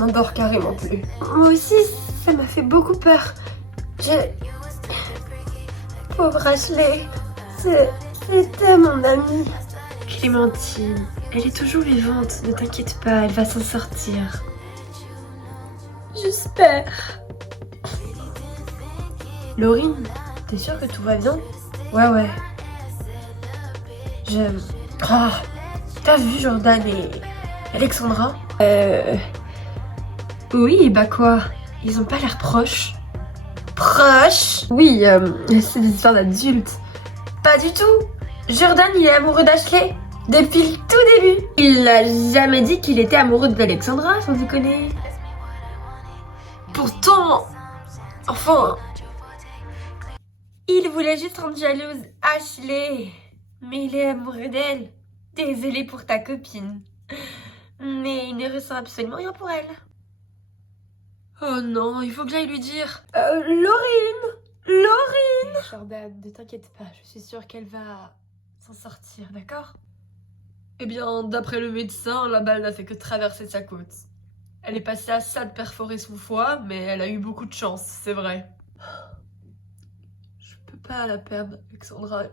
n'en dors carrément plus. Moi aussi, ça m'a fait beaucoup peur. Pauvre Ashley, c'était mon amie. Clémentine, elle est toujours vivante, ne t'inquiète pas, elle va s'en sortir. J'espère. Laurine, t'es sûre que tout va bien? Ouais. Oh, t'as vu Jordan et Alexandra? Oui, bah quoi? Ils ont pas l'air proches. Proches? Oui, c'est des histoires d'adultes. Pas du tout. Jordan, il est amoureux d'Ashley depuis le tout début. Il n'a jamais dit qu'il était amoureux d'Alexandra, sans déconner. Pourtant, enfin, il voulait juste rendre jalouse Ashley. Mais il est amoureux d'elle. Désolée pour ta copine. Mais il ne ressent absolument rien pour elle. Oh non, il faut que j'aille lui dire. Laurine! Jordan, ne t'inquiète pas, je suis sûre qu'elle va s'en sortir, d'accord? Eh bien, d'après le médecin, la balle n'a fait que traverser sa côte. Elle est passée à ça de perforer son foie, mais elle a eu beaucoup de chance, c'est vrai. Je peux pas la perdre, Alexandra.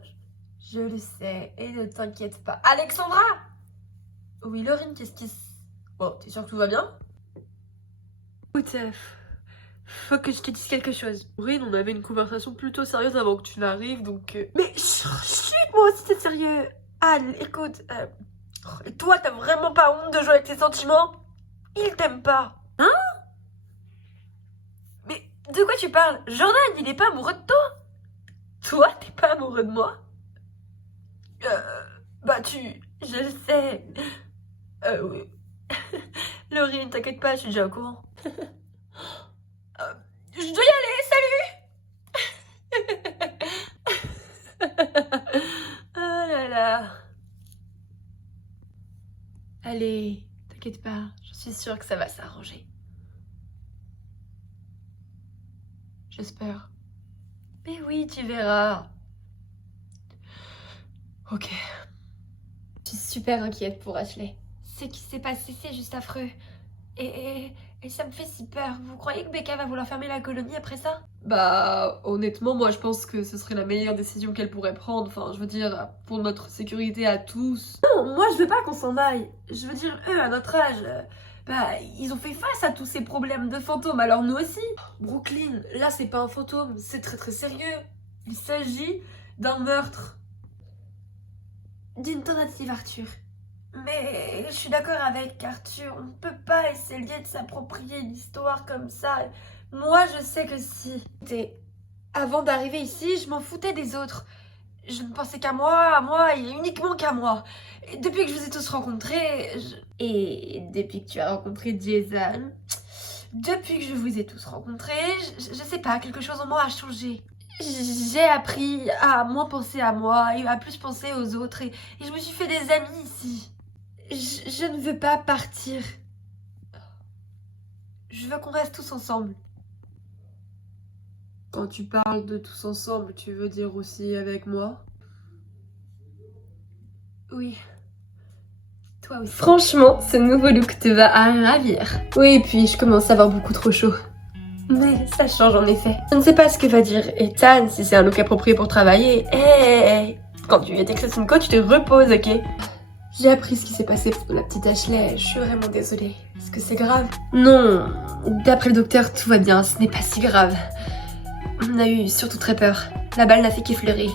Je le sais, et ne t'inquiète pas. Alexandra! Oui, Laurine, qu'est-ce qui se... Bon, t'es sûre que tout va bien? Écoute, faut que je te dise quelque chose. Laurine, on avait une conversation plutôt sérieuse avant que tu n'arrives, donc... Mais chut, moi aussi c'est sérieux. Anne, écoute, toi, t'as vraiment pas honte de jouer avec tes sentiments? Il t'aime pas. Hein? Mais de quoi tu parles? Jordan, il est pas amoureux de toi? Toi, t'es pas amoureux de moi? Je le sais. Oui. Laurine, t'inquiète pas, je suis déjà au courant. Je dois y aller, salut! Oh là là. Allez, t'inquiète pas, je suis sûre que ça va s'arranger. J'espère. Mais oui, tu verras. Ok. Je suis super inquiète pour Ashley. Ce qui s'est passé, c'est juste affreux. Et ça me fait si peur. Vous croyez que Becca va vouloir fermer la colonie après ça? Bah, honnêtement, moi je pense que ce serait la meilleure décision qu'elle pourrait prendre. Enfin, je veux dire, pour notre sécurité à tous. Non, moi je veux pas qu'on s'en aille. Je veux dire, eux, à notre âge, bah, ils ont fait face à tous ces problèmes de fantômes, alors nous aussi. Brooklyn, là c'est pas un fantôme, c'est très très sérieux. Il s'agit d'un meurtre. D'une tentative, Arthur. Mais je suis d'accord avec Arthur, on ne peut pas essayer de s'approprier une histoire comme ça. Moi, je sais que si. Avant d'arriver ici, je m'en foutais des autres. Je ne pensais qu'à moi et uniquement qu'à moi. Et depuis que je vous ai tous rencontrés, Et depuis que tu as rencontré Jason, depuis que je vous ai tous rencontrés, je sais pas, quelque chose en moi a changé. J'ai appris à moins penser à moi et à plus penser aux autres et je me suis fait des amis ici. Je ne veux pas partir. Je veux qu'on reste tous ensemble. Quand tu parles de tous ensemble, tu veux dire aussi avec moi? Oui. Toi aussi. Franchement, ce nouveau look te va à ravir. Oui, et puis je commence à avoir beaucoup trop chaud. Mais ça change en effet. Je ne sais pas ce que va dire Ethan, si c'est un look approprié pour travailler. Hey, quand tu es Texas Co, tu te reposes, ok? J'ai appris ce qui s'est passé pour la petite Ashley, je suis vraiment désolée. Est-ce que c'est grave? Non, d'après le docteur, tout va bien, ce n'est pas si grave. On a eu surtout très peur. La balle n'a fait qu'effleurer.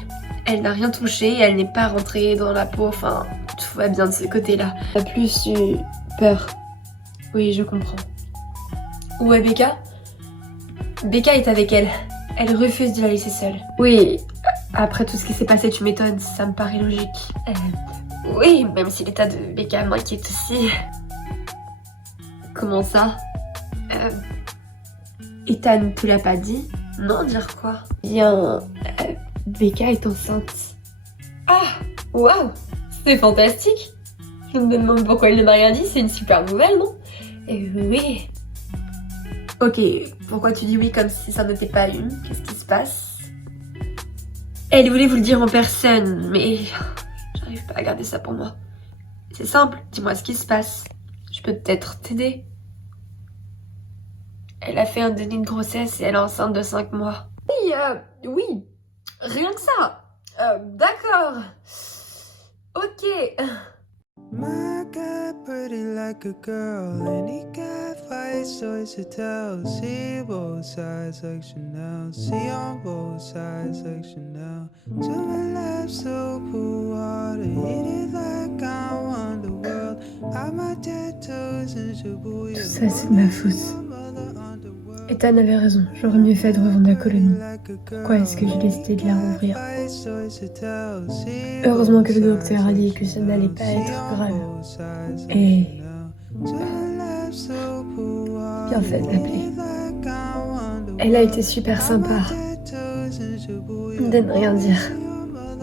Elle n'a rien touché, elle n'est pas rentrée dans la peau, enfin, tout va bien de ce côté-là. On a plus eu peur. Oui, je comprends. Où est Becca? Becca est avec elle. Elle refuse de la laisser seule. Oui, après tout ce qui s'est passé, tu m'étonnes, ça me paraît logique. Oui, même si l'état de Becca m'inquiète aussi. Comment ça? Ethan te l'a pas dit? Non, dire quoi? Bien, Becca est enceinte. Ah, waouh, c'est fantastique. Je me demande pourquoi il ne m'a rien dit, c'est une super nouvelle, non? Oui. Ok, pourquoi tu dis oui comme si ça n'était pas une? Qu'est-ce qui se passe? Elle voulait vous le dire en personne, mais j'arrive pas à garder ça pour moi. C'est simple, dis-moi ce qui se passe. Je peux peut-être t'aider. Elle a fait un déni de grossesse et elle est enceinte de 5 mois. Oui, rien que ça. D'accord. Ok. My God, pretty like a girl, and he got five stories to tell. See both sides like Chanel, see on both sides like Chanel. To my left, so cool, water, hit it like I want the world. I'm my tattoos and Shibuya. Tout ça, c'est de ma faute. Ethan avait raison, j'aurais mieux fait de revendre la colonie. Pourquoi est-ce que j'ai décidé de la rouvrir? Heureusement que le docteur a dit que ça n'allait pas être grave. Et... bien fait de l'appeler. Elle a été super sympa. De ne rien dire.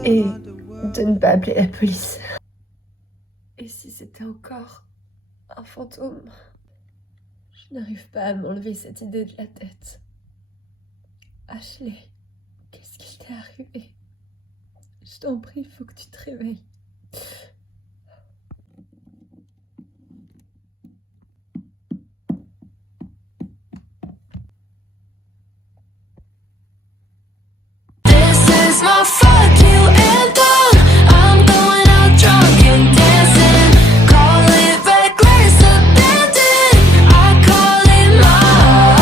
Et de ne pas appeler la police. Et si c'était encore un fantôme? Je n'arrive pas à m'enlever cette idée de la tête. Ashley, qu'est-ce qui t'est arrivé? Je t'en prie, il faut que tu te réveilles. This is my fuck you anthem. I'm going out drunk and dancing. Call it reckless abandon. I call it mine.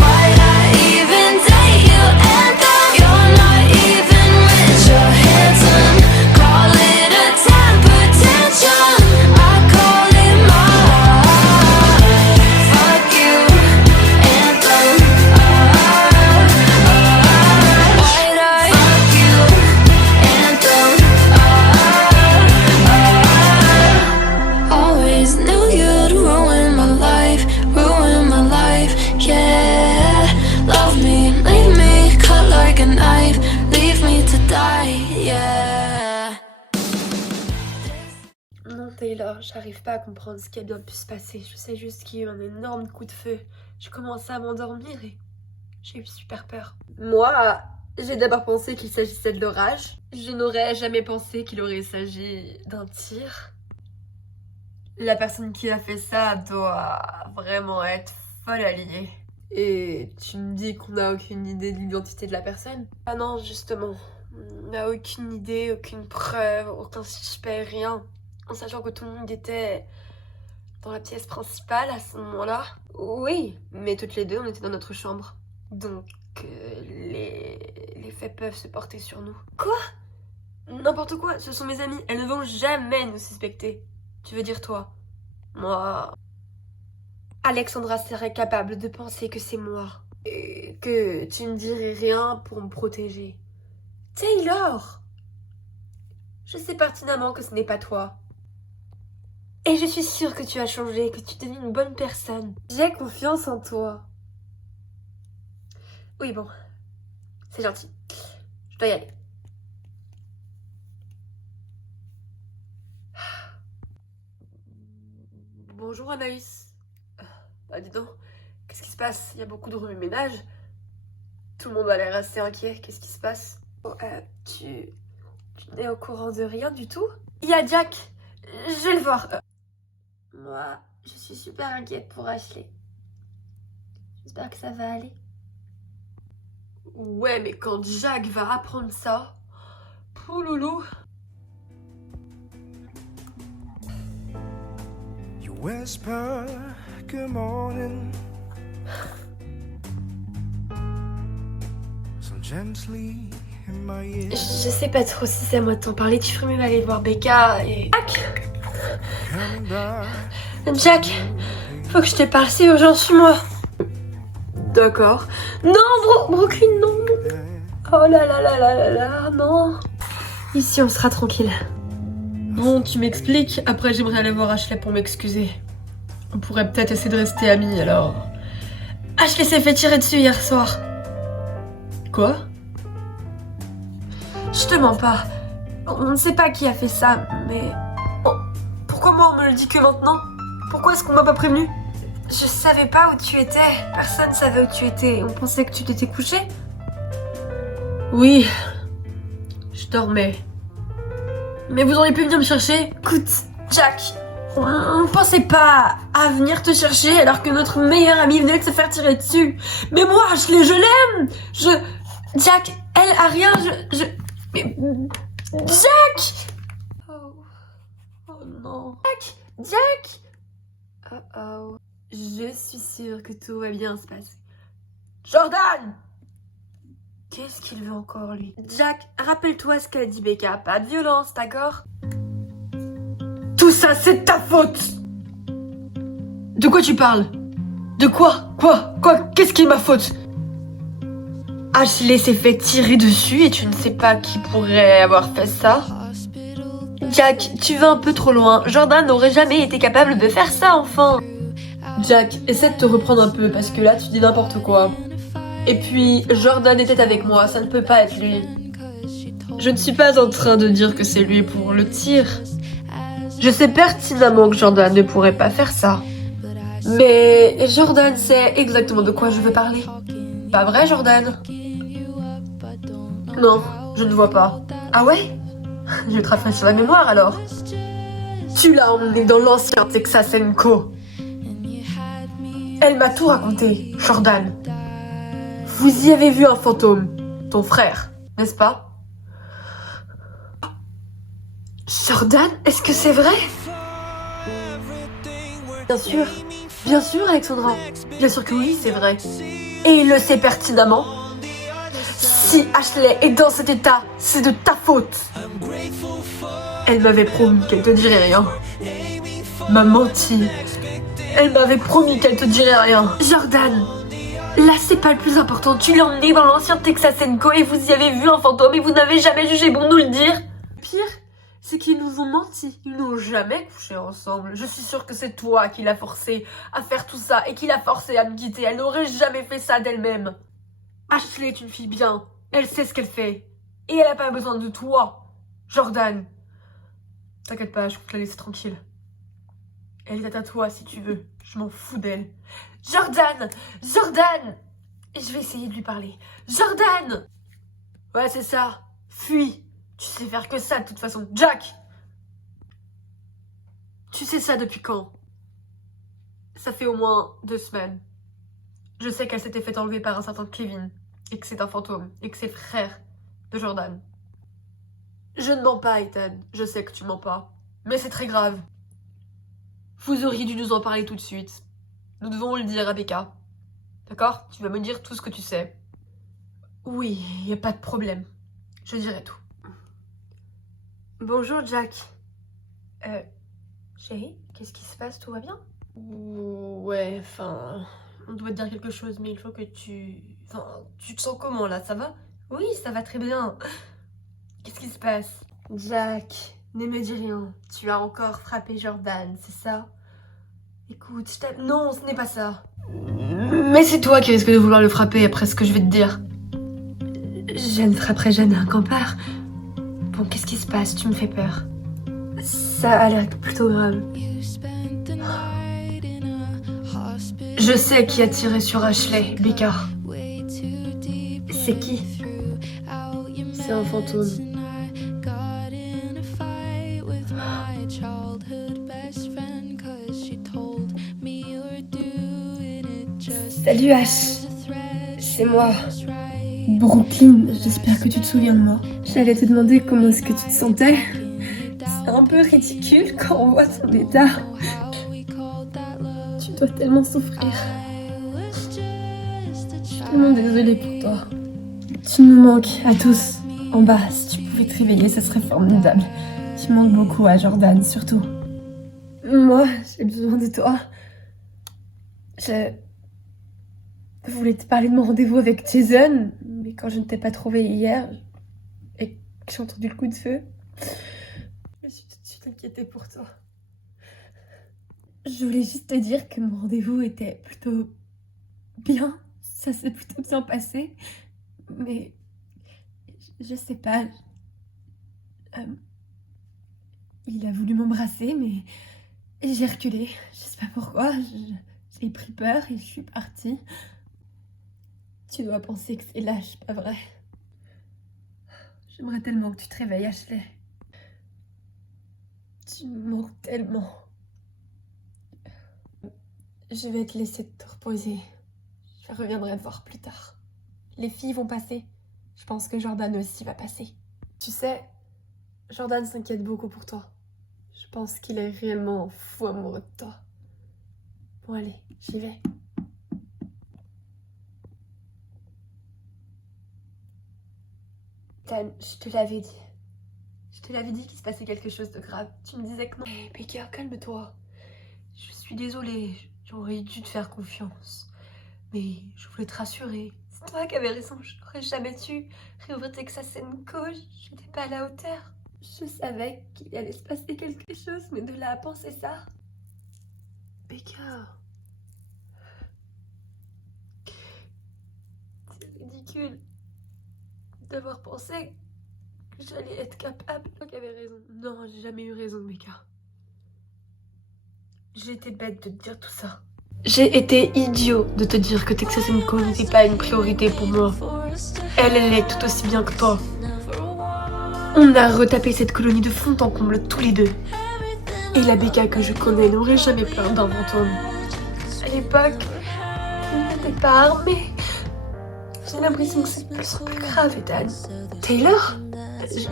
Might I even date you anthem? You're not even rich or handsome. Call it a temper tantrum. I call it mine. Fuck you anthem. Might I fuck you anthem? Always knew you'd ruin my life, yeah. Love me, leave me, cut like a knife, leave me to die, yeah. Non, Taylor, j'arrive pas à comprendre ce qui a bien pu se passer. Je sais juste qu'il y a eu un énorme coup de feu. Je commençais à m'endormir et j'ai eu super peur. Moi, j'ai d'abord pensé qu'il s'agissait de l'orage. Je n'aurais jamais pensé qu'il aurait s'agi d'un tir. La personne qui a fait ça doit vraiment être folle alliée. Et tu me dis qu'on n'a aucune idée de l'identité de la personne? Ah non, justement. On n'a aucune idée, aucune preuve, aucun suspect, rien. En sachant que tout le monde était dans la pièce principale à ce moment-là. Oui, mais toutes les deux, on était dans notre chambre. Donc, les faits peuvent se porter sur nous. Quoi? N'importe quoi, ce sont mes amis. Elles ne vont jamais nous suspecter. Tu veux dire toi? Moi... Alexandra serait capable de penser que c'est moi. Et que tu ne dirais rien pour me protéger. Taylor! Je sais pertinemment que ce n'est pas toi. Et je suis sûre que tu as changé, que tu es devenue une bonne personne. J'ai confiance en toi. Oui, bon. C'est gentil. Je dois y aller. Bonjour Anaïs. Bah dis donc, qu'est-ce qui se passe? Il y a beaucoup de remue-ménage. Tout le monde a l'air assez inquiet. Qu'est-ce qui se passe? Oh, tu n'es au courant de rien du tout? Il y a Jack. Je vais le voir. Moi, je suis super inquiète pour Ashley. J'espère que ça va aller. Ouais, mais quand Jack va apprendre ça... Pouloulou. You whisper, good morning. So gently in my ear. Je sais pas trop si c'est à moi de t'en parler. Tu ferais mieux aller voir Becca et... Coming back. Jack, faut que je te parle, c'est urgent, suis-moi. D'accord. Non, Brooklyn, non. Oh là là là là là là, non. Ici, on sera tranquille. Bon, tu m'expliques. Après, j'aimerais aller voir Ashley pour m'excuser. On pourrait peut-être essayer de rester amis, alors... Ashley s'est fait tirer dessus hier soir. Quoi? Je te mens pas. On ne sait pas qui a fait ça, mais... Oh, pourquoi moi on me le dit que maintenant? Pourquoi est-ce qu'on m'a pas prévenu? Je savais pas où tu étais. Personne savait où tu étais. On pensait que tu t'étais couché. Oui. Je dormais. Mais vous auriez pu venir me chercher? Écoute, Jack, On pensait pas à venir te chercher alors que notre meilleure amie venait de se faire tirer dessus. Mais moi, je l'aime. Jack, elle a rien, mais... Jack! Oh non. Jack! Oh. Je suis sûre que tout va bien se passer. Jordan! Qu'est-ce qu'il veut encore, lui? Jack, rappelle-toi ce qu'a dit Becca. Pas de violence, d'accord? Tout ça, c'est ta faute! De quoi tu parles? De quoi? Quoi? Qu'est-ce qui est ma faute? Ashley s'est fait tirer dessus et tu ne sais pas qui pourrait avoir fait ça? Jack, tu vas un peu trop loin. Jordan n'aurait jamais été capable de faire ça, enfin! Jack, essaie de te reprendre un peu parce que là, tu dis n'importe quoi. Et puis, Jordan était avec moi, ça ne peut pas être lui. Je ne suis pas en train de dire que c'est lui pour le tir. Je sais pertinemment que Jordan ne pourrait pas faire ça. Mais Jordan sait exactement de quoi je veux parler. Pas vrai, Jordan? Non, je ne vois pas. Ah ouais? Je te rafraîchis la mémoire alors. Tu l'as emmené dans l'ancien Texas & Co. Elle m'a tout raconté, Jordan. Vous y avez vu un fantôme, ton frère, n'est-ce pas? Jordan, est-ce que c'est vrai? Bien sûr, Alexandra. Bien sûr que oui, c'est vrai. Et il le sait pertinemment. Si Ashley est dans cet état, c'est de ta faute. Elle m'avait promis qu'elle te dirait rien. M'a menti. Elle m'avait promis qu'elle te dirait rien. Jordan, là c'est pas le plus important. Tu l'as emmené dans l'ancien Texas & Co et vous y avez vu un fantôme et vous n'avez jamais jugé bon de nous le dire. Pire, c'est qu'ils nous ont menti. Ils n'ont jamais couché ensemble. Je suis sûre que c'est toi qui l'as forcé à faire tout ça et qui l'a forcé à me quitter. Elle n'aurait jamais fait ça d'elle-même. Ashley est une fille bien. Elle sait ce qu'elle fait. Et elle a pas besoin de toi, Jordan. T'inquiète pas, je compte la laisser tranquille. Elle est à toi si tu veux. Je m'en fous d'elle. Jordan! Et je vais essayer de lui parler. Jordan! Ouais, c'est ça. Fuis. Tu sais faire que ça de toute façon. Jack! Tu sais ça depuis quand? Ça fait au moins 2 semaines. Je sais qu'elle s'était fait enlever par un certain Kevin. Et que c'est un fantôme. Et que c'est le frère de Jordan. Je ne mens pas, Ethan. Je sais que tu mens pas. Mais c'est très grave. Vous auriez dû nous en parler tout de suite. Nous devons le dire à Becca. D'accord? Tu vas me dire tout ce que tu sais. Oui, y a pas de problème. Je dirai tout. Bonjour, Jack. Chérie, qu'est-ce qui se passe? Tout va bien? Ouais, enfin... On doit te dire quelque chose, mais il faut que tu... Enfin, tu te sens comment, là? Ça va? Oui, ça va très bien. Qu'est-ce qui se passe? Jack, ne me dis rien. Tu as encore frappé Jordan, c'est ça? Écoute, non, ce n'est pas ça. Mais c'est toi qui risques de vouloir le frapper après ce que je vais te dire. Je ne frapperai jamais un campeur. Bon, qu'est-ce qui se passe? Tu me fais peur. Ça a l'air plutôt grave. Je sais qui a tiré sur Ashley, Becca. C'est qui? C'est un fantôme. Salut Ash, c'est moi. Brooklyn, j'espère que tu te souviens de moi. J'allais te demander comment est-ce que tu te sentais. C'est un peu ridicule quand on voit ton état. Tu dois tellement souffrir. Je suis tellement désolée pour toi. Tu nous manques à tous. En bas, si tu pouvais te réveiller, ça serait formidable. Tu manques beaucoup à Jordan, surtout. Moi, j'ai besoin de toi. Je voulais te parler de mon rendez-vous avec Jason, mais quand je ne t'ai pas trouvé hier et que j'ai entendu le coup de feu, je me suis tout de suite inquiétée pour toi. Je voulais juste te dire que mon rendez-vous était plutôt bien, ça s'est plutôt bien passé, mais je sais pas. Il a voulu m'embrasser, mais j'ai reculé. Je sais pas pourquoi. J'ai pris peur et je suis partie. Tu dois penser que c'est lâche, pas vrai? J'aimerais tellement que tu te réveilles, Ashley. Tu me manques tellement. Je vais te laisser te reposer. Je reviendrai te voir plus tard. Les filles vont passer. Je pense que Jordan aussi va passer. Tu sais, Jordan s'inquiète beaucoup pour toi. Je pense qu'il est réellement fou amoureux de toi. Bon allez, j'y vais. Dan, je te l'avais dit. Je te l'avais dit qu'il se passait quelque chose de grave. Tu me disais que non. Hé, Becca, calme-toi. Je suis désolée, j'aurais dû te faire confiance. Mais je voulais te rassurer. C'est toi qui avais raison, je n'aurais jamais dû réouvrir Texas Co. J'étais pas à la hauteur. Je savais qu'il allait se passer quelque chose, mais de là à penser ça. Becca. C'est ridicule d'avoir pensé que j'allais être capable. Toi qui avais raison. Non, j'ai jamais eu raison, Becca. J'ai été bête de te dire tout ça. J'ai été idiot de te dire que Texas Co n'était pas une priorité pour moi. Elle est tout aussi bien que toi. On a retapé cette colonie de fond en comble tous les deux. Et la Becca que je connais n'aurait jamais peur d'un fantôme. À l'époque, il n'était pas armé. J'ai l'impression que c'est plus grave, Ethan. Taylor?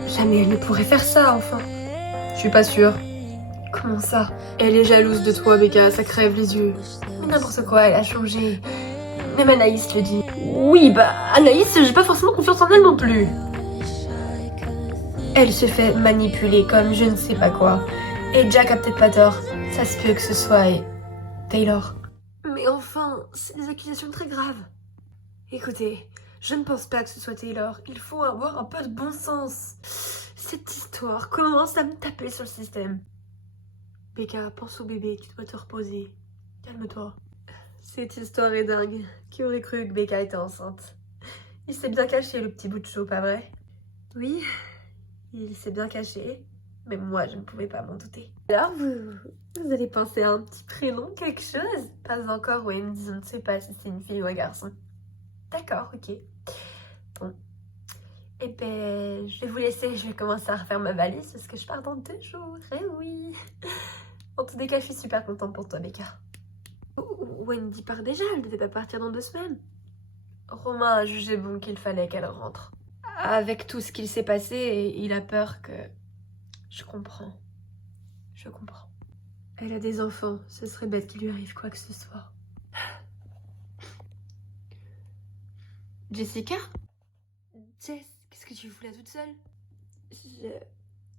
Jamais elle ne pourrait faire ça, enfin. Je suis pas sûre. Comment ça? Elle est jalouse de toi, Becca, ça crève les yeux. Mais n'importe quoi, elle a changé. Même Anaïs le dit. Oui, bah, Anaïs, j'ai pas forcément confiance en elle non plus. Elle se fait manipuler comme je ne sais pas quoi. Et Jack a peut-être pas tort. Ça se peut que ce soit Taylor. Mais enfin, c'est des accusations très graves. Écoutez, je ne pense pas que ce soit Taylor. Il faut avoir un peu de bon sens. Cette histoire commence à me taper sur le système. Becca, pense au bébé, tu dois te reposer. Calme-toi. Cette histoire est dingue. Qui aurait cru que Becca était enceinte? Il s'est bien caché, le petit bout de chou, pas vrai? Oui, il s'est bien caché. Mais moi, je ne pouvais pas m'en douter. Alors, vous allez penser à un petit prénom, quelque chose? Pas encore, Wendy, je ne sais pas si c'est une fille ou un garçon. D'accord, ok. Bon. Eh ben, je vais vous laisser, je vais commencer à refaire ma valise parce que je pars dans 2 jours. Eh oui. En tous les cas, je suis super contente pour toi, Becca. Wendy part déjà, elle devait pas partir dans 2 semaines. Romain a jugé bon qu'il fallait qu'elle rentre. Avec tout ce qu'il s'est passé, il a peur que... Je comprends. Je comprends. Elle a des enfants, ce serait bête qu'il lui arrive quoi que ce soit. Jessica? Jess, qu'est-ce que tu fous là toute seule?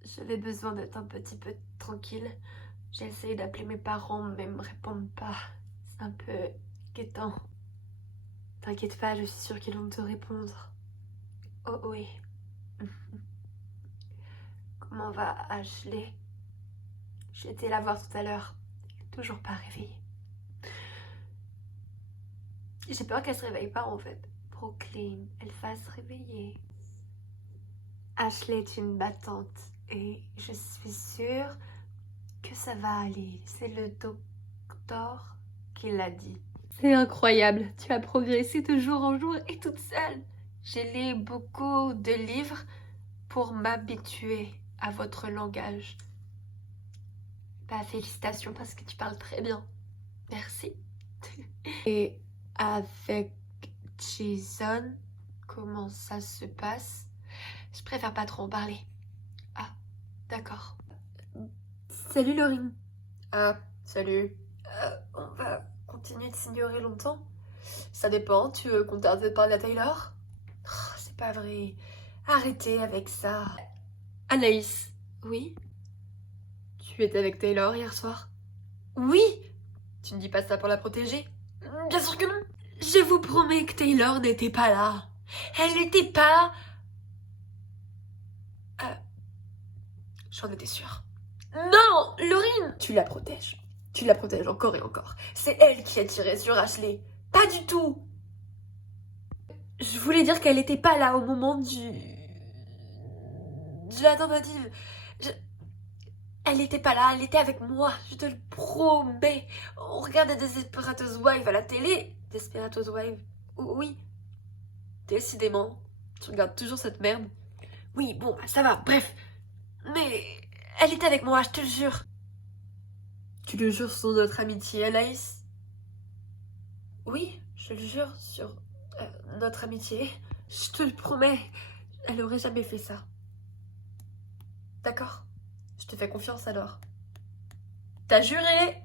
J'avais besoin d'être un petit peu tranquille. J'ai essayé d'appeler mes parents, mais ils me répondent pas. C'est un peu inquiétant. T'inquiète pas, je suis sûre qu'ils vont te répondre. Oh oui. Comment va Ashley? J'ai été la voir tout à l'heure. Toujours pas réveillée. J'ai peur qu'elle se réveille pas en fait. Brooklyn, elle va se réveiller. Ashley est une battante et je suis sûre que ça va aller. C'est le docteur qui l'a dit. C'est incroyable, tu as progressé de jour en jour et toute seule. J'ai lu beaucoup de livres pour m'habituer à votre langage. Bah, félicitations parce que tu parles très bien. Merci. Et avec Jason, comment ça se passe? Je préfère pas trop en parler. Ah, d'accord. Salut Laurine. Ah, salut. On va continuer de s'ignorer longtemps? Ça dépend, tu veux qu'on t'arrête de parler à Taylor? Oh, c'est pas vrai. Arrêtez avec ça. Anaïs. Oui? Tu étais avec Taylor hier soir? Oui! Tu ne dis pas ça pour la protéger? Bien sûr que non! Je vous promets que Taylor n'était pas là. Elle n'était pas... J'en étais sûre. Non! Laurine! Tu la protèges. Tu la protèges encore et encore. C'est elle qui a tiré sur Ashley. Pas du tout! Je voulais dire qu'elle n'était pas là au moment de la tentative. Elle n'était pas là, elle était avec moi, je te le promets. On regardait Desperate Wives à la télé. Desperate Wives? Oui. Décidément, tu regardes toujours cette merde. Oui, bon, ça va, bref. Mais elle était avec moi, je te le jure. Tu le jures sur notre amitié, Anaïs? Oui, je le jure, sur notre amitié. Je te le promets, elle aurait jamais fait ça. D'accord? Je te fais confiance alors. T'as juré!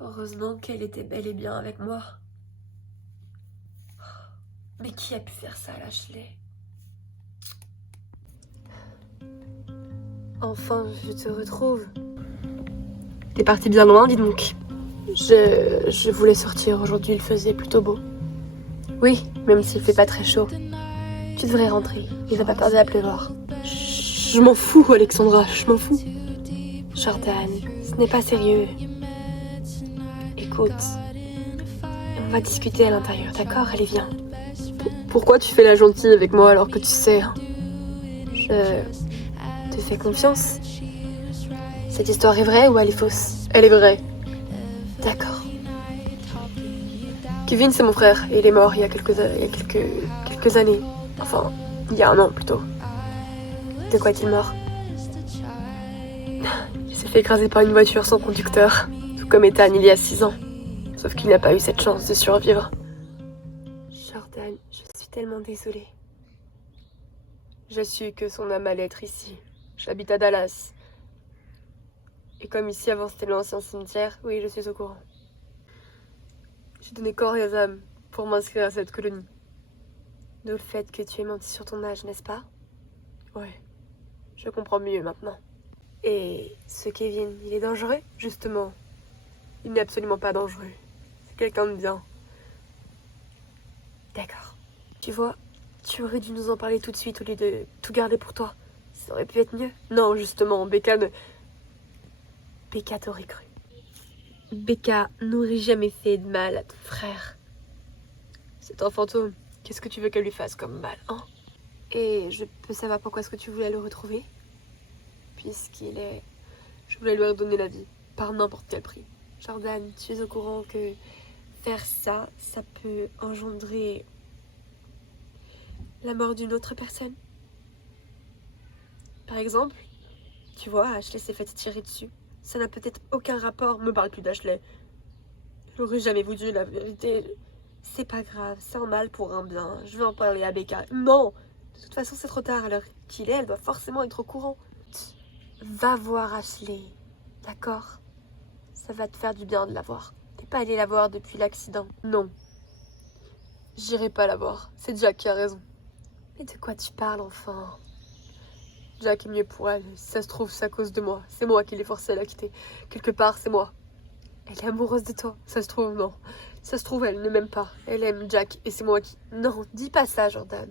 Heureusement qu'elle était bel et bien avec moi. Mais qui a pu faire ça à Ashley? Enfin, je te retrouve. T'es parti bien loin, dis donc. Je voulais sortir aujourd'hui, il faisait plutôt beau. Oui, même s'il fait pas très chaud. Tu devrais rentrer, il va pas tarder à pleuvoir. Je m'en fous, Alexandra, je m'en fous. Jordan, ce n'est pas sérieux. Écoute, on va discuter à l'intérieur, d'accord? Allez, viens. Pourquoi tu fais la gentille avec moi alors que tu sais? Je te fais confiance. Cette histoire est vraie ou elle est fausse? Elle est vraie. D'accord. Kevin, c'est mon frère, et il est mort il y a quelques années. Enfin, il y a 1 an plutôt. De quoi est-il mort? Il s'est fait écraser par une voiture sans conducteur, tout comme Ethan il y a 6 ans. Sauf qu'il n'a pas eu cette chance de survivre. Jordan, je suis tellement désolée. J'ai su que son âme allait être ici. J'habite à Dallas. Et comme ici avant c'était l'ancien cimetière, oui, je suis au courant. J'ai donné corps et âme pour m'inscrire à cette colonie. D'où le fait que tu aies menti sur ton âge, n'est-ce pas? Ouais, je comprends mieux maintenant. Et ce Kevin, il est dangereux, justement? Il n'est absolument pas dangereux. C'est quelqu'un de bien. D'accord. Tu vois, tu aurais dû nous en parler tout de suite au lieu de tout garder pour toi. Ça aurait pu être mieux. Non, justement, Becca t'aurait cru. Becca n'aurait jamais fait de mal à ton frère. C'est un fantôme. Qu'est-ce que tu veux qu'elle lui fasse comme mal, hein? Et je peux savoir pourquoi est-ce que tu voulais le retrouver? Puisqu'il est... Je voulais lui redonner la vie, par n'importe quel prix. Jordan, tu es au courant que faire ça, ça peut engendrer la mort d'une autre personne? Par exemple, tu vois, Ashley s'est fait tirer dessus. Ça n'a peut-être aucun rapport, me parle plus d'Ashley. J'aurais jamais voulu la vérité. C'est pas grave, c'est un mal pour un bien. Je vais en parler à Becca. Non! De toute façon, c'est trop tard. À l'heure qu'il est, elle doit forcément être au courant. Va voir Ashley, d'accord? Ça va te faire du bien de la voir. T'es pas allé la voir depuis l'accident? Non. J'irai pas la voir. C'est Jack qui a raison. Mais de quoi tu parles, enfin? Jack est mieux pour elle. Si ça se trouve, c'est à cause de moi. C'est moi qui l'ai forcée à la quitter. Quelque part, c'est moi. Elle est amoureuse de toi. Ça se trouve, non. Ça se trouve, elle ne m'aime pas. Elle aime Jack et c'est moi qui... Non, dis pas ça, Jordan.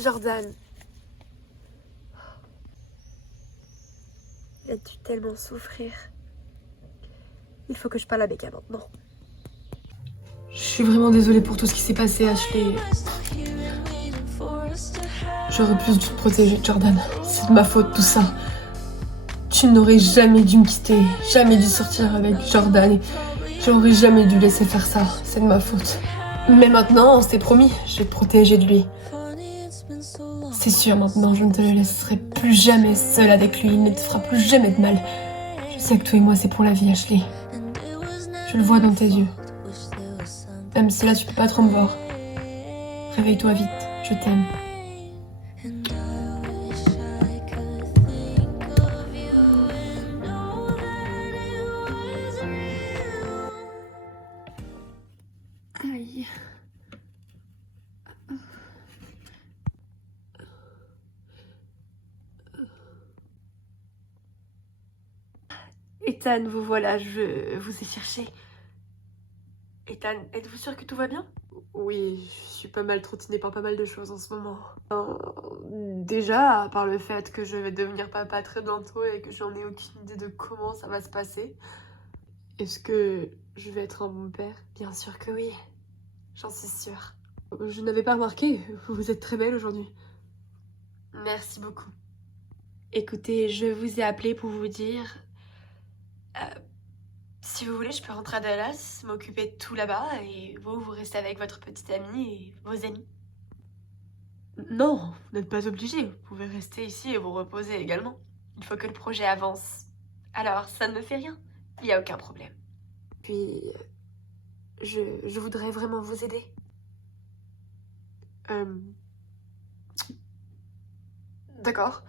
Jordan. Il a dû tellement souffrir. Il faut que je parle à Becca maintenant. Je suis vraiment désolée pour tout ce qui s'est passé, Ashley. J'aurais plus dû te protéger, Jordan. C'est de ma faute, tout ça. Tu n'aurais jamais dû me quitter, jamais dû sortir avec Jordan. Et j'aurais jamais dû laisser faire ça. C'est de ma faute. Mais maintenant, on s'est promis, je vais te protéger de lui. C'est sûr, maintenant, je ne te laisserai plus jamais seule avec lui. Il ne te fera plus jamais de mal. Je sais que toi et moi, c'est pour la vie, Ashley. Je le vois dans tes yeux. Même si là, tu peux pas trop me voir. Réveille-toi vite, je t'aime. Aïe. Ethan, vous voilà, je vous ai cherché. Ethan, êtes-vous sûr que tout va bien? Oui, je suis pas mal trottinée par pas mal de choses en ce moment. Déjà, à part le fait que je vais devenir papa très bientôt et que j'en ai aucune idée de comment ça va se passer. Est-ce que je vais être un bon père? Bien sûr que oui, j'en suis sûre. Je n'avais pas remarqué, vous êtes très belle aujourd'hui. Merci beaucoup. Écoutez, je vous ai appelé pour vous dire... si vous voulez, je peux rentrer à Dallas, m'occuper de tout là-bas, et vous restez avec votre petite amie et vos amis. Non, vous n'êtes pas obligé, vous pouvez rester ici et vous reposer également. Il faut que le projet avance. Alors, ça ne me fait rien, il n'y a aucun problème. Puis, Je voudrais vraiment vous aider. D'accord.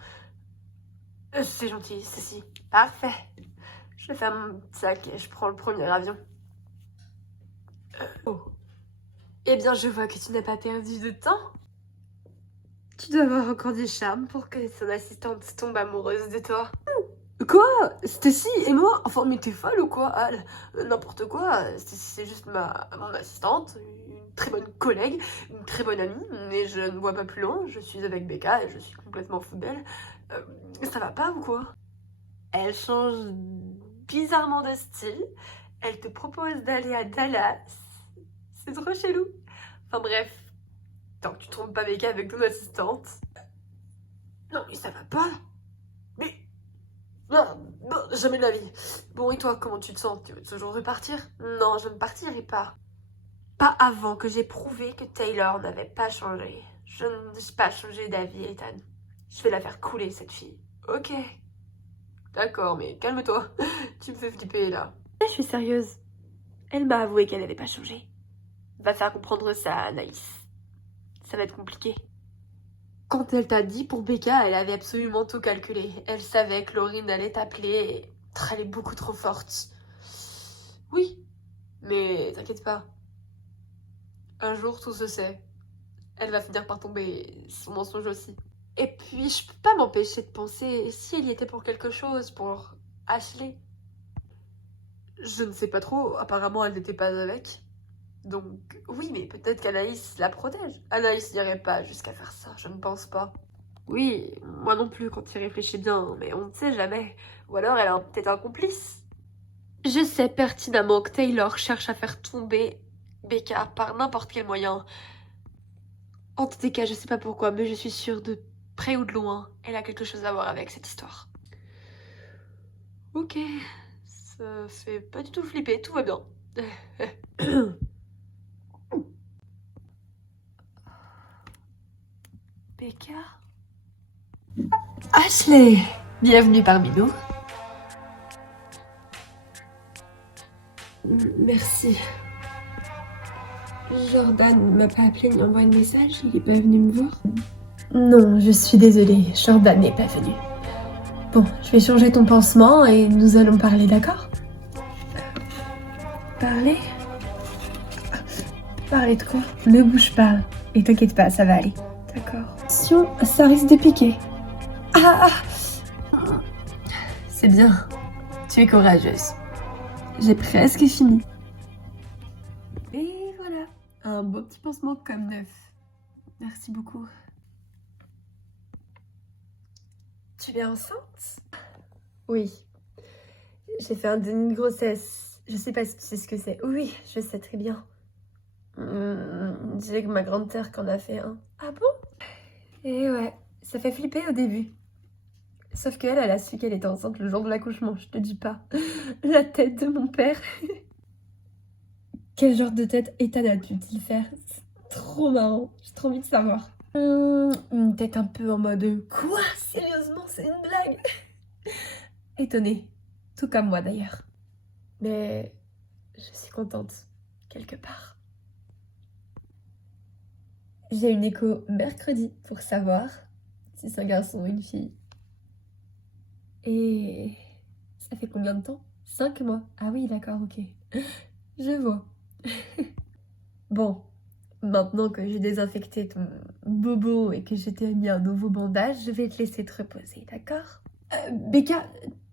C'est gentil, ceci. Parfait. Je ferme mon sac et je prends le premier avion. Oh. Eh bien, je vois que tu n'as pas perdu de temps. Tu dois avoir encore du charme pour que son assistante tombe amoureuse de toi. Quoi? Stacy et moi? Enfin, mais t'es folle ou quoi, Al? N'importe quoi. Stacy, c'est juste mon assistante, une très bonne collègue, une très bonne amie, mais je ne vois pas plus loin. Je suis avec Becca et je suis complètement fou d'elle. Ça va pas ou quoi? Elle change bizarrement de style. Elle te propose d'aller à Dallas. C'est trop chelou. Enfin bref, tant que tu trompes pas Becca avec ton assistante. Non mais ça va pas. Mais... Non, jamais de la vie. Bon, et toi, comment tu te sens? Tu veux toujours repartir? Non, je ne partirai pas. Pas avant que j'ai prouvé que Taylor n'avais pas changé. Je n'ai pas changé d'avis, Ethan. Je vais la faire couler, cette fille. Ok. D'accord, mais calme-toi. Tu me fais flipper, là. Je suis sérieuse. Elle m'a avoué qu'elle n'avait pas changé. Va faire comprendre ça à Anaïs. Ça va être compliqué. Quand elle t'a dit pour Becca, elle avait absolument tout calculé. Elle savait que Laurine allait t'appeler et elle est beaucoup trop forte. Oui, mais t'inquiète pas. Un jour, tout se sait. Elle va finir par tomber, son mensonge aussi. Et puis, je peux pas m'empêcher de penser si elle y était pour quelque chose, pour Ashley. Je ne sais pas trop, apparemment elle n'était pas avec. Donc, oui, mais peut-être qu'Anaïs la protège. Anaïs n'irait pas jusqu'à faire ça, je ne pense pas. Oui, moi non plus quand tu y réfléchis bien, mais on ne sait jamais. Ou alors elle a peut-être un complice. Je sais pertinemment que Taylor cherche à faire tomber Becca par n'importe quel moyen. En tous les cas, je sais pas pourquoi, mais je suis sûre de près ou de loin, elle a quelque chose à voir avec cette histoire. Ok, ça fait pas du tout flipper, tout va bien. Becca? Ashley! Bienvenue parmi nous. Merci. Jordan m'a pas appelé ni envoyé un message, il est pas venu me voir. Non, je suis désolée, Jordan n'est pas venu. Bon, je vais changer ton pansement et nous allons parler, d'accord? Parler? Parler de quoi? Ne bouge pas. Et t'inquiète pas, ça va aller. D'accord. Attention, ça risque de piquer. Ah! C'est bien. Tu es courageuse. J'ai presque fini. Et voilà, un beau petit pansement comme neuf. Merci beaucoup. Tu es enceinte? Oui. J'ai fait un déni de grossesse. Je sais pas si tu sais ce que c'est. Oui, je sais très bien. J'ai que ma grande sœur qu'en a fait un. Ah bon? Et ouais, ça fait flipper au début. Sauf qu'elle, elle a su qu'elle était enceinte le jour de l'accouchement, je te dis pas. La tête de mon père. Quel genre de tête Ethan a pu-t-il faire? C'est trop marrant, j'ai trop envie de savoir. Une tête un peu en mode « Quoi? Sérieusement, c'est une blague ?» Étonnée, tout comme moi d'ailleurs. Mais je suis contente, quelque part. J'ai une écho mercredi pour savoir si c'est un garçon ou une fille. Et ça fait combien de temps? 5 mois. Ah oui, d'accord, ok. Je vois. Bon, maintenant que j'ai désinfecté ton bobo et que je t'ai mis un nouveau bandage, je vais te laisser te reposer, d'accord? Becca,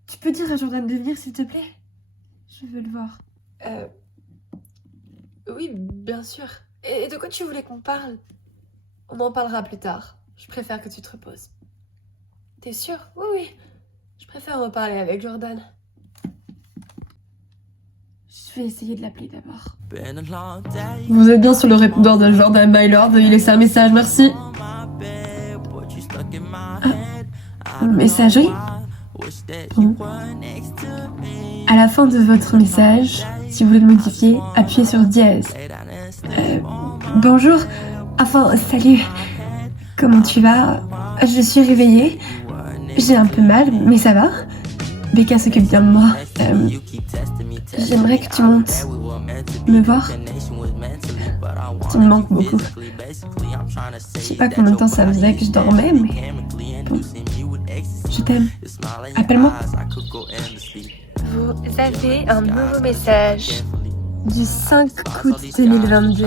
tu peux dire à Jordan de venir, s'il te plaît? Je veux le voir. Oui, bien sûr. Et de quoi tu voulais qu'on parle? On en parlera plus tard. Je préfère que tu te reposes. T'es sûre? Oui, oui. Je préfère en parler avec Jordan. Je vais essayer de l'appeler d'abord. Vous êtes bien sur le répondeur de Jordan Mylord, veuillez laisser un message, merci. Messagerie? À la fin de votre message, si vous voulez le modifier, appuyez sur dièse. Bonjour, enfin, salut. Comment tu vas? Je suis réveillée. J'ai un peu mal, mais ça va. Becca s'occupe bien de moi. J'aimerais que tu montes me voir. Tu me manques beaucoup. Je sais pas combien de temps ça faisait que je dormais, mais bon. Je t'aime. Appelle-moi. Vous avez un nouveau message. Du 5 août 2022.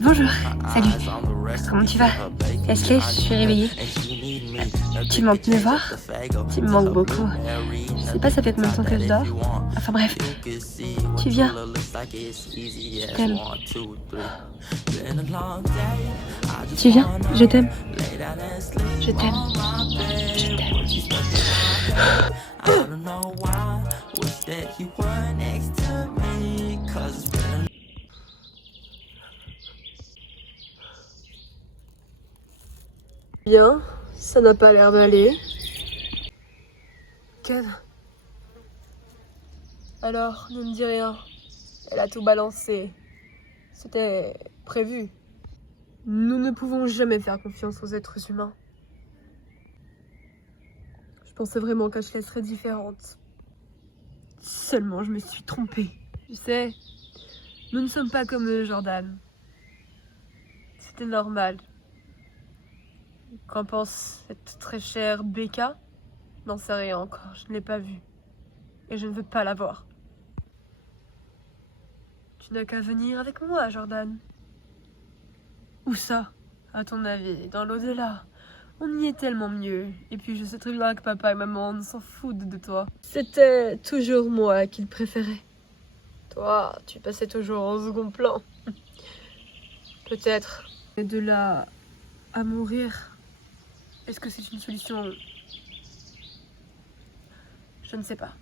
Bonjour, salut. Comment tu vas? Ashley, je suis réveillée. Tu manques me voir? Tu me manques beaucoup. Je sais pas, ça fait combien de temps que je dors. Enfin bref, tu viens. Je t'aime. Tu viens? Je t'aime. Je t'aime. Je t'aime. Bien, ça n'a pas l'air d'aller. Kev. Alors, ne me dis rien. Elle a tout balancé. C'était prévu. Nous ne pouvons jamais faire confiance aux êtres humains. Je pensais vraiment qu'Ashley serait différente. Seulement, je me suis trompée. Tu sais, nous ne sommes pas comme eux, Jordan. C'était normal. Qu'en pense cette très chère Becca? N'en sais rien encore, je ne l'ai pas vue. Et je ne veux pas la voir. Tu n'as qu'à venir avec moi, Jordan. Où ça? À ton avis, dans l'au-delà? On y est tellement mieux. Et puis je sais très bien que papa et maman ne s'en foutent de toi. C'était toujours moi qu'ils préféraient. Toi, tu passais toujours en second plan. Peut-être. Et de là à mourir... Est-ce que c'est une solution? Je ne sais pas.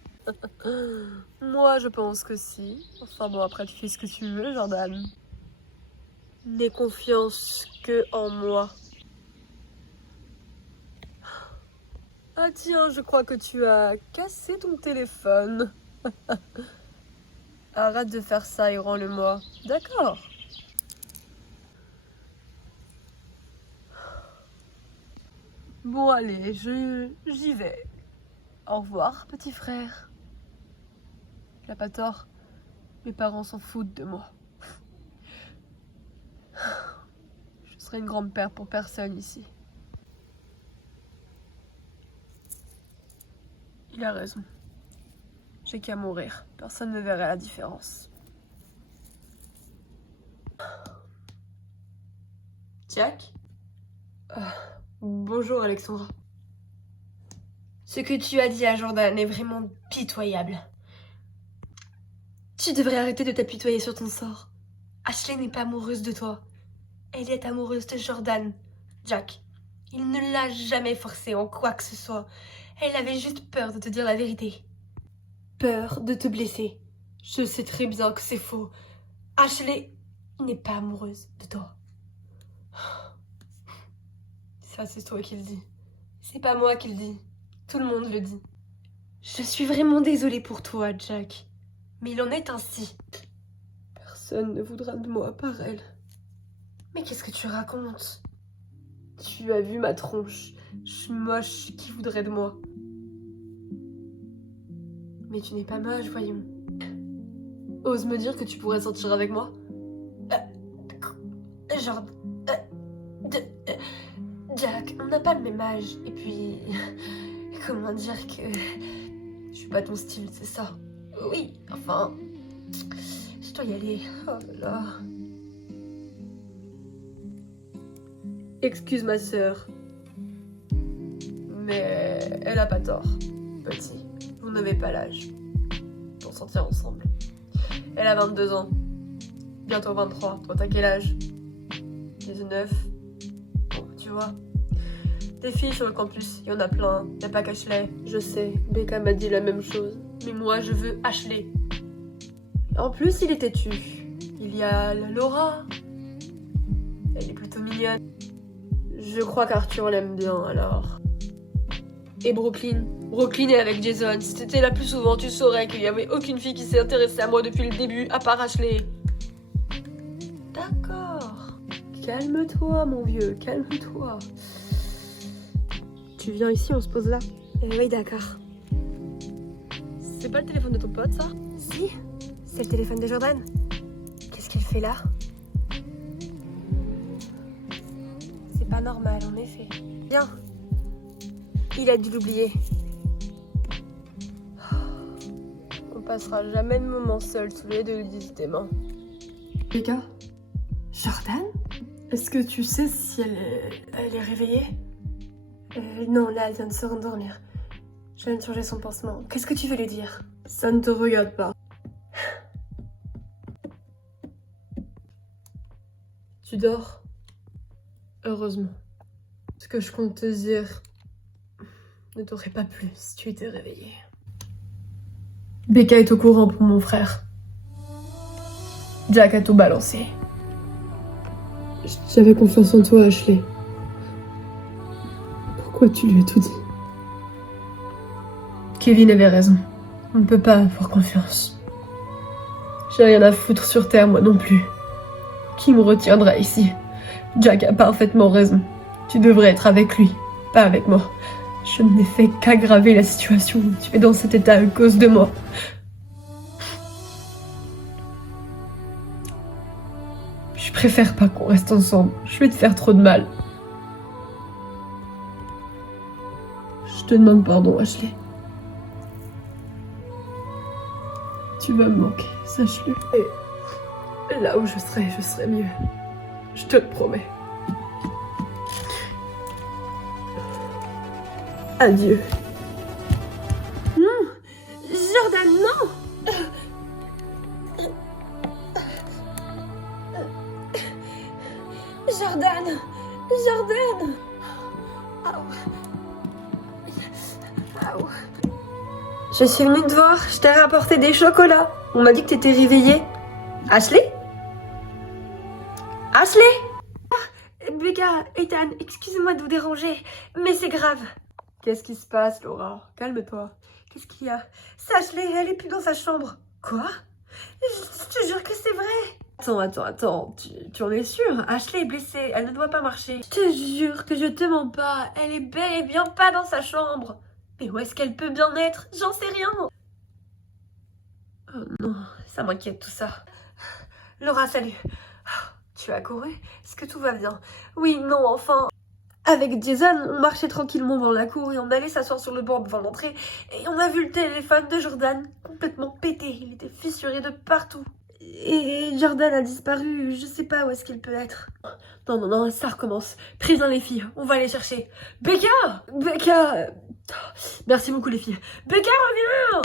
Moi, je pense que si. Enfin bon, après, tu fais ce que tu veux, Jordan. N'aie confiance que en moi. Ah tiens, je crois que tu as cassé ton téléphone. Arrête de faire ça et rends-le-moi. D'accord. Bon, allez, j'y vais. Au revoir, petit frère. Tu n'as pas tort. Mes parents s'en foutent de moi. Je serai une grande-père pour personne ici. Il a raison. J'ai qu'à mourir. Personne ne verra la différence. Jack? Bonjour Alexandra. Ce que tu as dit à Jordan est vraiment pitoyable. Tu devrais arrêter de t'apitoyer sur ton sort. Ashley n'est pas amoureuse de toi. Elle est amoureuse de Jordan. Jack, il ne l'a jamais forcée en quoi que ce soit. Elle avait juste peur de te dire la vérité. Peur de te blesser. Je sais très bien que c'est faux. Ashley n'est pas amoureuse de toi. Ça, c'est toi qui le dis. C'est pas moi qui le dis. Tout le monde le dit. Je suis vraiment désolée pour toi, Jack. Mais il en est ainsi. Personne ne voudra de moi par elle. Mais qu'est-ce que tu racontes? Tu as vu ma tronche. Je suis moche. Qui voudrait de moi? Mais tu n'es pas moche, voyons. Ose me dire que tu pourrais sortir avec moi? Genre... Jack, on n'a pas le même âge. Et puis... Comment dire que... Je suis pas ton style, c'est ça? Oui, enfin... Je dois y aller. Oh là là... Excuse ma sœur. Mais elle a pas tort. Petit, vous n'avez pas l'âge pour sortir ensemble. Elle a 22 ans. Bientôt 23. Toi, t'as quel âge? 19. Bon, tu vois. Des filles sur le campus, il y en a plein. Y a pas qu'Ashley. Je sais, Becca m'a dit la même chose. Mais moi, je veux Ashley. En plus, il est têtu. Il y a Laura. Elle est plutôt mignonne. Je crois qu'Arthur l'aime bien, alors. Et Brooklyn? Brooklyn est avec Jason. Si t'étais là plus souvent, tu saurais qu'il n'y avait aucune fille qui s'est intéressée à moi depuis le début, à part Ashley. D'accord. Calme-toi, mon vieux, calme-toi. Tu viens ici, on se pose là? Oui, d'accord. pas le téléphone de ton pote, ça? Si, c'est le téléphone de Jordan. Qu'est-ce qu'il fait là? C'est pas normal, en effet. Bien. Il a dû l'oublier. On passera jamais de moment seul tous les deux, décidément. Becca? Jordan? Est-ce que tu sais si elle est réveillée? Non, là, elle vient de se rendormir. Je viens de changer son pansement. Qu'est-ce que tu veux lui dire? Ça ne te regarde pas. Tu dors? Heureusement. Ce que je compte te dire ne t'aurait pas plu si tu étais réveillée. Becca est au courant pour mon frère. Jack a tout balancé. J'avais confiance en toi, Ashley. Pourquoi tu lui as tout dit? Kevin avait raison. On ne peut pas avoir confiance. J'ai rien à foutre sur Terre, moi non plus. Qui me retiendra ici? Jack a parfaitement raison. Tu devrais être avec lui, pas avec moi. Je n'ai fait qu'aggraver la situation. Tu es dans cet état à cause de moi. Je préfère pas qu'on reste ensemble. Je vais te faire trop de mal. Je te demande pardon, Ashley. Tu vas me manquer, sache-le. Et là où je serai mieux. Je te le promets. Adieu. Non! Jordan, non! Jordan! Jordan! Aouh. Je suis venue te voir, je t'ai rapporté des chocolats. On m'a dit que t'étais réveillée. Ashley? Ashley? Becca, Ethan, excusez-moi de vous déranger, mais c'est grave. Qu'est-ce qui se passe, Laura? Calme-toi. Qu'est-ce qu'il y a? C'est Ashley, elle est plus dans sa chambre. Quoi? Je te jure que c'est vrai. Attends, tu en es sûre? Ashley est blessée, elle ne doit pas marcher. Je te jure que je te mens pas, elle est bel et bien pas dans sa chambre. Mais où est-ce qu'elle peut bien être? J'en sais rien. Oh non, ça m'inquiète tout ça. Laura, salut. Tu as couru? Est-ce que tout va bien? Oui, non, enfin... Avec Jason, on marchait tranquillement dans la cour et on allait s'asseoir sur le banc devant l'entrée et on a vu le téléphone de Jordan complètement pété. Il était fissuré de partout. Et Jordan a disparu, je sais pas où est-ce qu'il peut être. Non, ça recommence. Très bien les filles, on va aller chercher. Becca! Merci beaucoup les filles. Becca, reviens!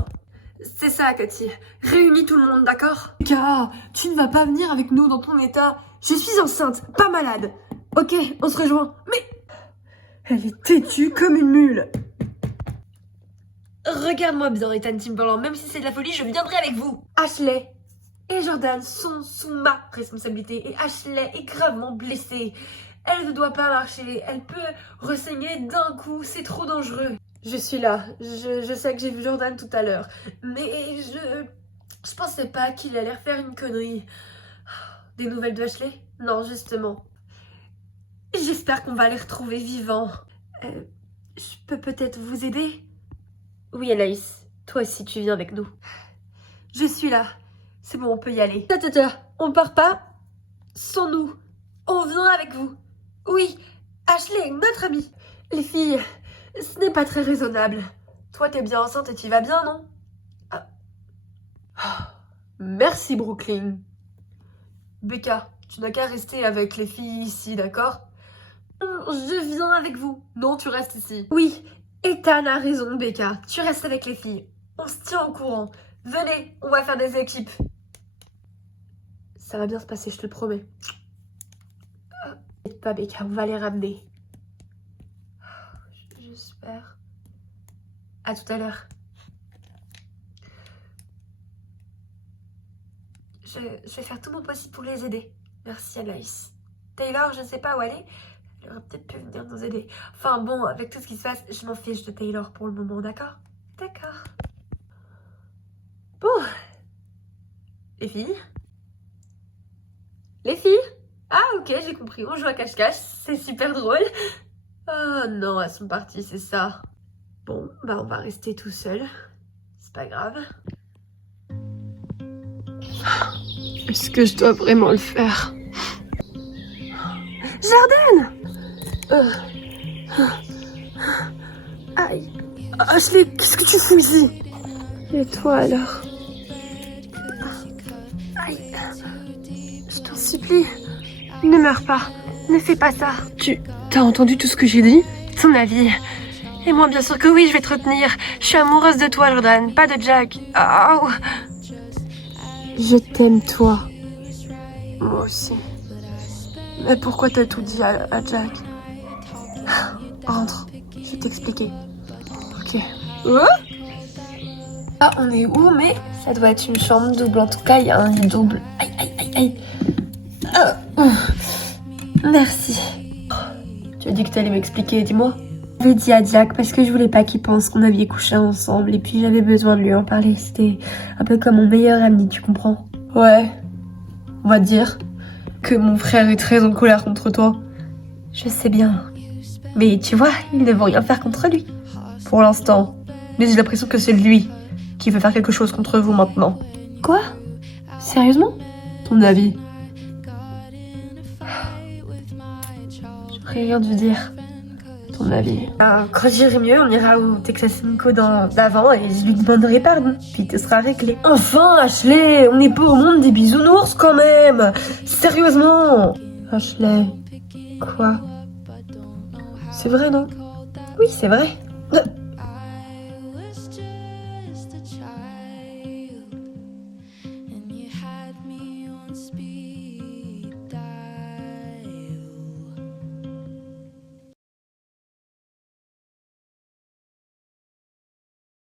C'est ça, Cathy. Réunis tout le monde, d'accord? Becca, tu ne vas pas venir avec nous dans ton état. Je suis enceinte, pas malade. Ok, on se rejoint. Mais... elle est têtue comme une mule. Regarde-moi bien, Ethan Timberland. Même si c'est de la folie, je viendrai avec vous. Ashley et Jordan sont sous ma responsabilité. Et Ashley est gravement blessée. Elle ne doit pas marcher. Elle peut ressaigner d'un coup. C'est trop dangereux. Je suis là. Je sais que j'ai vu Jordan tout à l'heure. Mais je pensais pas qu'il allait faire une connerie. Des nouvelles de Ashley? Non, justement. J'espère qu'on va les retrouver vivants. Je peux peut-être vous aider? Oui, Anaïs. Toi aussi, tu viens avec nous. Je suis là. C'est bon, on peut y aller. On part pas sans nous. On vient avec vous. Oui, Ashley, notre amie. Les filles, ce n'est pas très raisonnable. Toi, t'es bien enceinte et tu vas bien, non? Merci, Brooklyn. Becca, tu n'as qu'à rester avec les filles ici, d'accord? Je viens avec vous. Non, tu restes ici. Oui, Ethan a raison, Becca. Tu restes avec les filles. On se tient au courant. Venez, on va faire des équipes. Ça va bien se passer, je te le promets. T'inquiète pas, Becca, on va les ramener. J'espère. À tout à l'heure. Je vais faire tout mon possible pour les aider. Merci, Anaïs. Taylor, je ne sais pas où elle est. Elle aurait peut-être pu venir nous aider. Enfin bon, avec tout ce qui se passe, je m'en fiche de Taylor pour le moment, d'accord? D'accord. Bon. Les filles? Les filles? Ah ok, j'ai compris. On joue à cache-cache. C'est super drôle. Oh non, elles sont parties, c'est ça. Bon, bah on va rester tout seul. C'est pas grave. Est-ce que je dois vraiment le faire? Jordan! Aïe. Ashley, qu'est-ce que tu fous ici? Et toi alors? Aïe. Je t'en supplie. Ne meurs pas. Ne fais pas ça. T'as entendu tout ce que j'ai dit? Ton avis. Et moi, bien sûr que oui, je vais te retenir. Je suis amoureuse de toi, Jordan, pas de Jack. Oh. Je t'aime toi. Moi aussi. Mais pourquoi t'as tout dit à Jack? Rentre, je vais t'expliquer. Ok. Ah, on est où? Mais ça doit être une chambre double. En tout cas, il y a un lit double. Aïe, aïe, aïe, aïe. Merci. Tu as dit que t'allais m'expliquer, dis-moi. J'avais dit à Jack parce que je voulais pas qu'il pense qu'on avait couché ensemble et puis j'avais besoin de lui en parler. C'était un peu comme mon meilleur ami, tu comprends? Ouais. On va dire que mon frère est très en colère contre toi. Je sais bien. Mais tu vois, il ne veut rien faire contre lui. Pour l'instant. Mais j'ai l'impression que c'est lui qui veut faire quelque chose contre vous maintenant. Quoi? Sérieusement? Ton avis? J'aurais rien dû dire. Ton avis? Quand j'irai mieux, on ira au Texas Co d'avant et je lui demanderai pardon. Puis tout sera réglé. Enfin, Ashley, on n'est pas au monde des bisounours quand même. Sérieusement. Ashley. Quoi? C'est vrai, non? Oui, c'est vrai.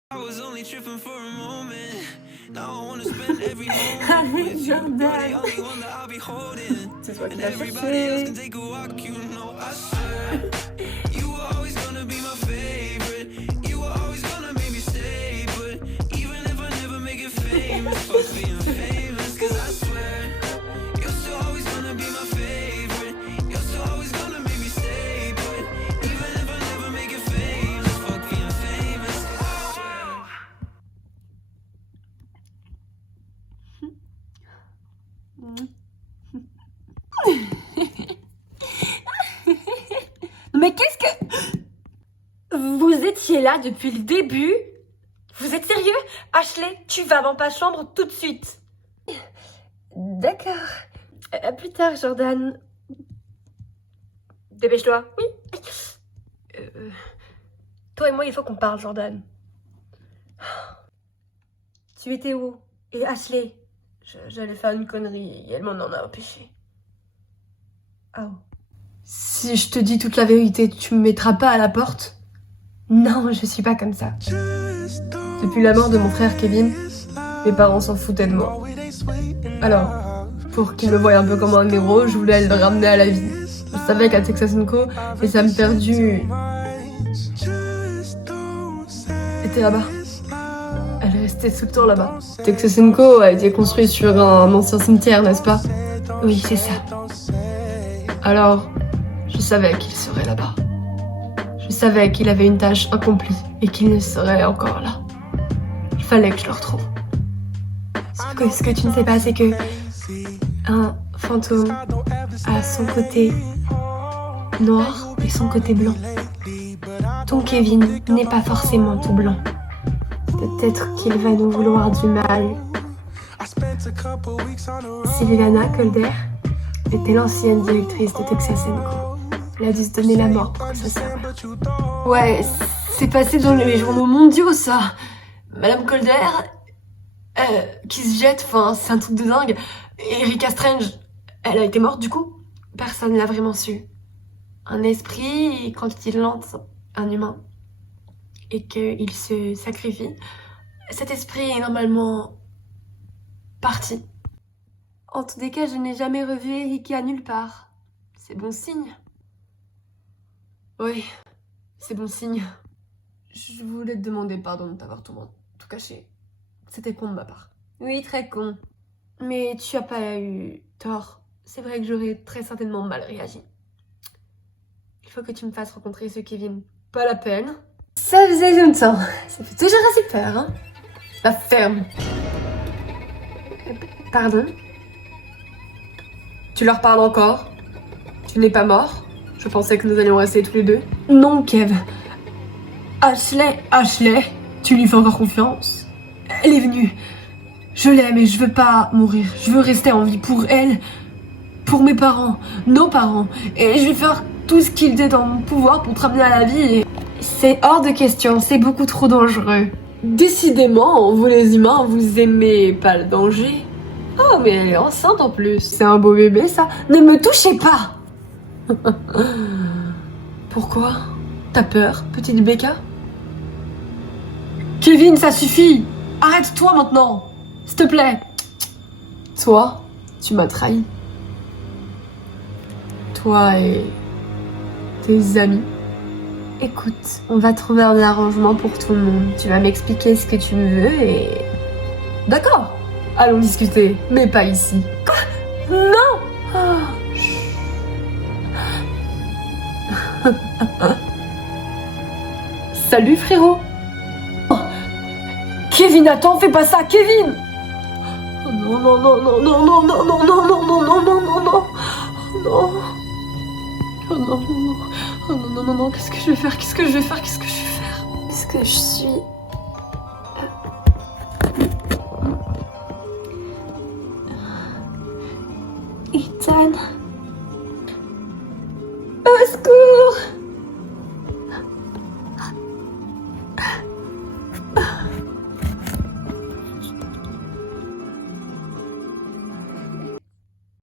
I was only tripping for a moment. Now I wanna spend every moment Arrête, with you. You're the Jordan. only one that I'll be holding. C'est toi qui And l'as everybody else can cherché. take a walk, you know. I swear, you were always gonna be my favorite. You were always gonna make me stay, but even if I never make it famous, fuck being famous, 'cause I swear, you're still always gonna be my favorite. You're still always gonna make me stay, but even if I never make it famous, fuck being famous, 'cause I swear. Mais qu'est-ce que... Vous étiez là depuis le début? Vous êtes sérieux? Ashley, tu vas dans ta chambre tout de suite. D'accord. À plus tard, Jordan. Dépêche-toi. Oui. Toi et moi, il faut qu'on parle, Jordan. Tu étais où? Et Ashley? J'allais faire une connerie et elle m'en a empêché. Oh. Si je te dis toute la vérité, tu me mettras pas à la porte? Non, je suis pas comme ça. Depuis la mort de mon frère Kevin, mes parents s'en foutaient de moi. Alors, pour qu'ils me voient un peu comme un héros, je voulais le ramener à la vie. Je savais qu'à Texas Co, les âmes perdues étaient là-bas. Elle restait tout le temps là-bas. Texas Co a été construit sur un ancien cimetière, n'est-ce pas? Oui, c'est ça. Alors, je savais qu'il serait là-bas. Je savais qu'il avait une tâche accomplie et qu'il ne serait encore là. Il fallait que je le retrouve. Ce que tu ne sais pas, c'est que un fantôme a son côté noir et son côté blanc. Ton Kevin n'est pas forcément tout blanc. Peut-être qu'il va nous vouloir du mal. Sylvana Colder était l'ancienne directrice de Texas Co. Elle a dû se donner la mort pour que ça serve. Ouais, c'est passé dans les journaux mondiaux, ça. Madame Colder, qui se jette, enfin, c'est un truc de dingue. Erika Strange, elle a été morte du coup. Personne ne l'a vraiment su. Un esprit, quand il lance un humain et qu'il se sacrifie, cet esprit est normalement parti. En tous les cas, je n'ai jamais revu Erika nulle part. C'est bon signe. Oui, c'est bon signe. Je voulais te demander pardon de t'avoir tout caché. C'était con de ma part. Oui, très con. Mais tu as pas eu tort. C'est vrai que j'aurais très certainement mal réagi. Il faut que tu me fasses rencontrer ce Kevin. Pas la peine. Ça faisait longtemps. Ça fait toujours assez peur, hein. La ferme. Pardon? Tu leur parles encore? Tu n'es pas mort? Je pensais que nous allions rester tous les deux. Non, Kev. Ashley, tu lui fais encore confiance? Elle est venue. Je l'aime et je veux pas mourir. Je veux rester en vie pour elle, pour mes parents, nos parents. Et je vais faire tout ce qu'il est dans mon pouvoir pour te ramener à la vie. Et... C'est hors de question, c'est beaucoup trop dangereux. Décidément, vous les humains, vous aimez pas le danger. Oh, mais elle est enceinte en plus. C'est un beau bébé, ça. Ne me touchez pas! Pourquoi? T'as peur, petite Becca? Kevin, ça suffit! Arrête-toi maintenant! S'il te plaît! Toi, tu m'as trahi. Toi et tes amis. Écoute, on va trouver un arrangement pour tout le monde. Tu vas m'expliquer ce que tu veux et... D'accord, allons discuter, mais pas ici. Quoi? Non! Ah, Salut frérot! Oh. Kevin, attends, fais pas ça, Kevin! oh non, non, non, non, non, non, non, non, non, non, non, non, non, non, non, non. Oh non, non, non, oh non, non, non, non, qu'est-ce que je vais faire? Qu'est-ce que je vais faire? Qu'est-ce que je vais faire? Est-ce que je suis